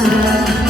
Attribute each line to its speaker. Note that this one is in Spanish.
Speaker 1: pasará.